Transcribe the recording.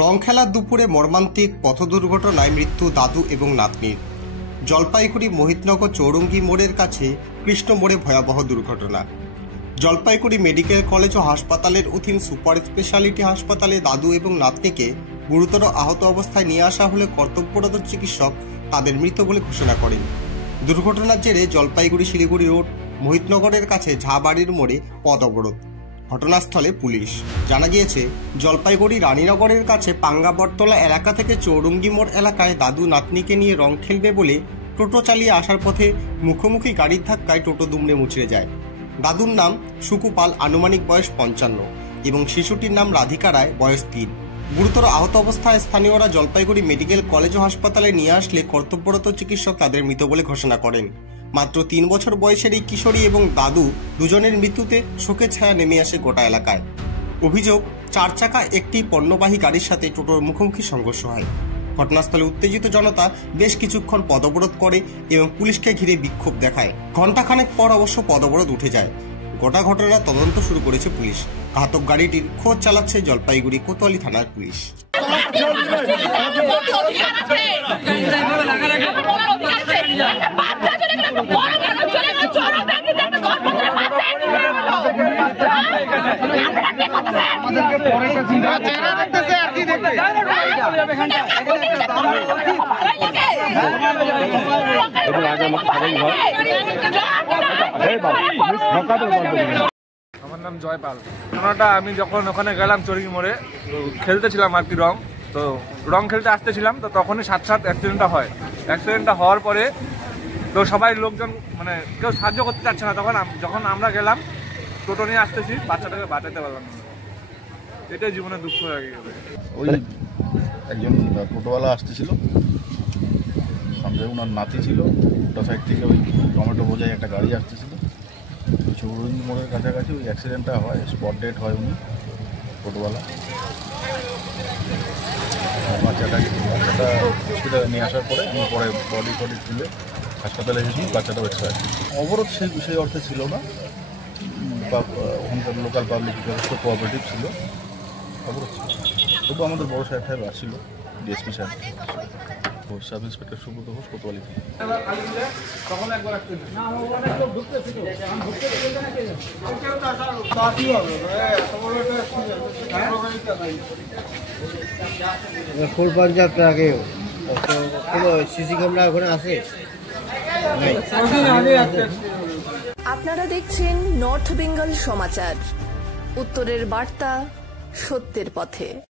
রং খেলার দুপুরে মর্মান্তিক পথ দুর্ঘটনায় মৃত্যু দাদু এবং নাতনির। জলপাইগুড়ি মোহিতনগর চৌরঙ্গি মোড়ের কাছে কৃষ্ণ মোড়ে ভয়াবহ দুর্ঘটনা। জলপাইগুড়ি মেডিকেল কলেজ ও হাসপাতালের অধীন সুপার স্পেশালিটি হাসপাতালে দাদু এবং নাতনিকে গুরুতর আহত অবস্থায় নিয়ে আসা হলে কর্তব্যরত চিকিৎসক তাদের মৃত বলে ঘোষণা করেন। দুর্ঘটনার জেরে জলপাইগুড়ি শিলিগুড়ি রোড মোহিতনগরের কাছে ঝাবাড়ির মোড়ে পথ অবরোধ। ঘটনাস্থলে পুলিশ। জানা গিয়েছে, জলপাইগুড়ি রানীনগরের কাছে পাঙ্গাবটতলা এলাকা থেকে চৌরঙ্গি মোড় এলাকায় দাদু নাতনিকে নিয়ে রং খেলবে বলে টোটো চালিয়ে আসার পথে মুখোমুখি গাড়ির ধাক্কায় টোটো দুমড়ে মুচড়ে যায়। দাদুর নাম সুকুপাল, আনুমানিক বয়স 55 এবং শিশুটির নাম রাধিকা রায়, বয়স 3। গুরুতর আহত অবস্থায় স্থানীয়রা জলপাইগুড়ি মেডিকেল কলেজ ও হাসপাতালে নিয়ে আসলে কর্তব্যরত চিকিৎসক তাদের মৃত বলে ঘোষণা করেন। মাত্র 3 বছর বয়সের এই কিশোরী এবং দাদু দুজনের মৃত্যুতে শোকের ছায়া নেমে আসে গোটা এলাকায়। অভিযোগ, 4 চাকা একটি পণ্যবাহী গাড়ির সাথে টোটোর মুখোমুখি সংঘর্ষ হয়। ঘটনাস্থলে উত্তেজিত জনতা বেশ কিছুক্ষণ পথ অবরোধ করে এবং পুলিশকে ঘিরে বিক্ষোভ দেখায়। ঘণ্টাখানেক পর অবশ্য পথ অবরোধ উঠে যায়। গোটা ঘটনার তদন্ত শুরু করেছে পুলিশ। ঘাতক গাড়িটির খোঁজ চালাচ্ছে জলপাইগুড়ি কোতোয়ালি থানার পুলিশ। আমার নাম জয়পাল। ঘটনাটা আমি যখন ওখানে গেলাম চৌরঙ্গি মোড়ে খেলতেছিলাম আর কি, রং খেলতে আসতেছিলাম, তো তখনই সাথে অ্যাক্সিডেন্টটা হয়। অ্যাক্সিডেন্টটা হওয়ার পরে তো সবাই লোকজন মানে কেউ সাহায্য করতে চাচ্ছে না। যখন আমরা গেলাম টোটো নিয়ে আসতেছি, বাচ্চাটাকে বাঁচাতে পারলাম না। এটাই জীবনে দুঃখ হয়ে গেছে। ওই একজন টোটোওয়ালা আসতেছিল, সঙ্গে ওনার নাতি ছিল। ওটা সাইড থেকে ওই টমেটো বোঝাই একটা গাড়ি আসতেছিল। চৌরঙ্গি মোড়ের কাছাকাছি ওই অ্যাক্সিডেন্টটা হয়, স্পট ডেড হয় উনি টোটোওয়ালা। বাচ্চাটা হসপিটালে নিয়ে আসার পরে আমি পরে বডি তুলে হাসপাতালে এসেছি। বাচ্চাটাও এক্সপায়ার। অবরোধ সেই অর্থে ছিল না, ওখানকার লোকাল পাবলিক যথেষ্ট কোঅপারেটিভ ছিল। অবরোধ তবু আমাদের বড় সাহেব আসছিল, ডিএসপি সাহেব, সাব ইন্সপেক্টর সুব্রত ঘোষ, কোতোয়ালি। ফুল পাঞ্জাব আগে সিসি ক্যামেরা ওখানে আছে। আপনারা দেখছেন নর্থ বেঙ্গল সমাচার, উত্তরের বার্তা, সত্যের পথে।